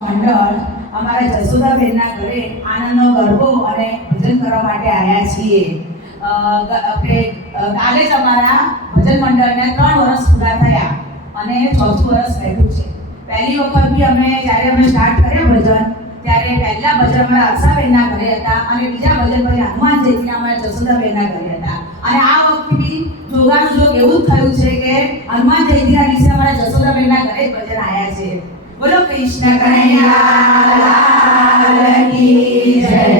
મંડળ અમારા જસોદાબેનના ઘરે આનંદનો ગરબો અને ભજન કરવા માટે આવ્યા છીએ. આપણે કાલે જ અમારા ભજન મંડળને 3 વર્ષ પૂરા થયા અને 4થું વર્ષ બેઠું છે. પહેલી વખત બી જ્યારે અમે સ્ટાર્ટ કર્યા ભજન ત્યારે પહેલા ભજન અમારા અક્ષાબેનના ઘરે હતા અને બીજા ભજન પછી હનુમાન જયંતિના અમારા જસોદાબેનના ઘરે હતા. અને આ વખતે બી જોગાનું જોગ એવું જ થયું છે કે હનુમાન જયંતિના દિવસે અમારા જસોદાબેનના ઘરે જ ભજન આવ્યા છે. बोलो कृष्ण कन्हैया लाल की जय।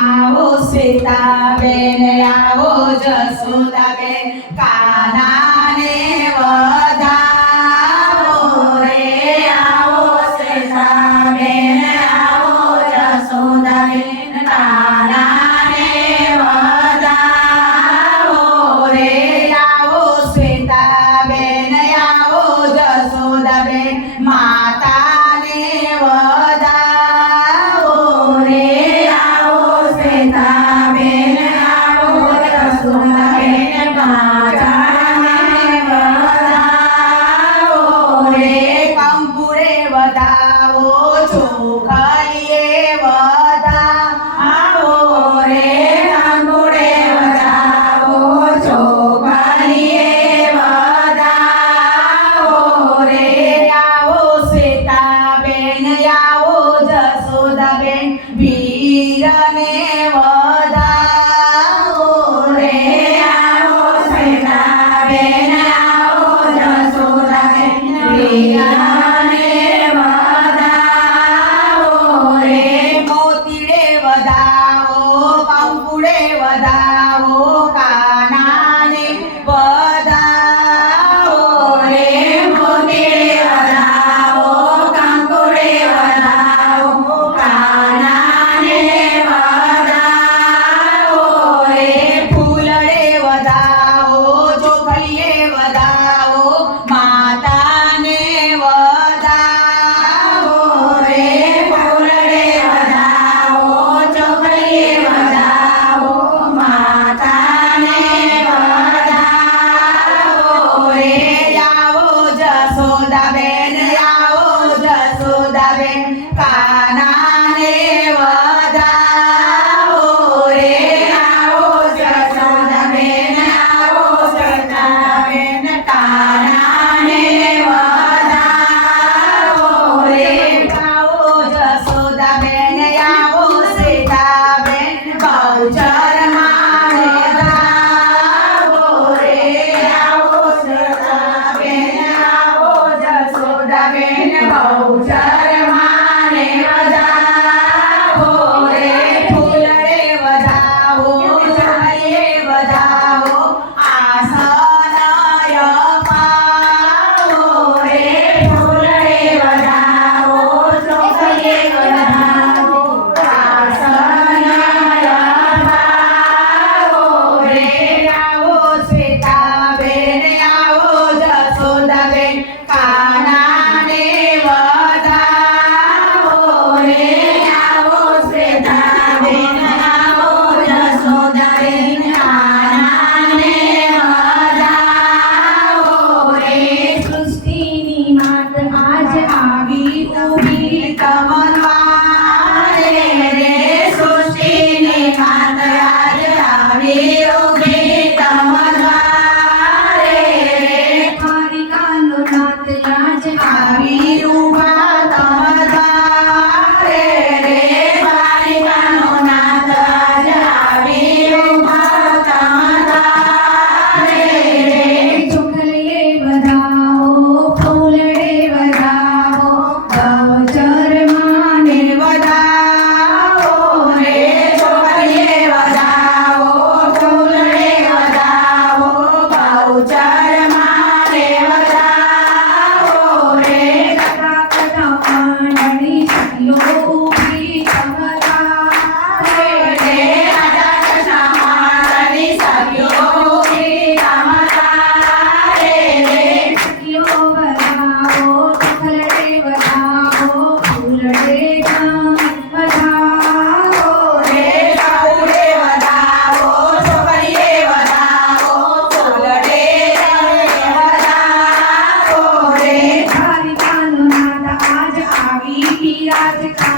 आओ श्वेता बेन आओ जसोदा बेन कान्हा ने वधारो रे। आओ श्वेता बेन आओ जसोदा बेन कान्हा ने वधारो रे। आओ श्वेता बेन आओ जसोदा बेन વિરાજ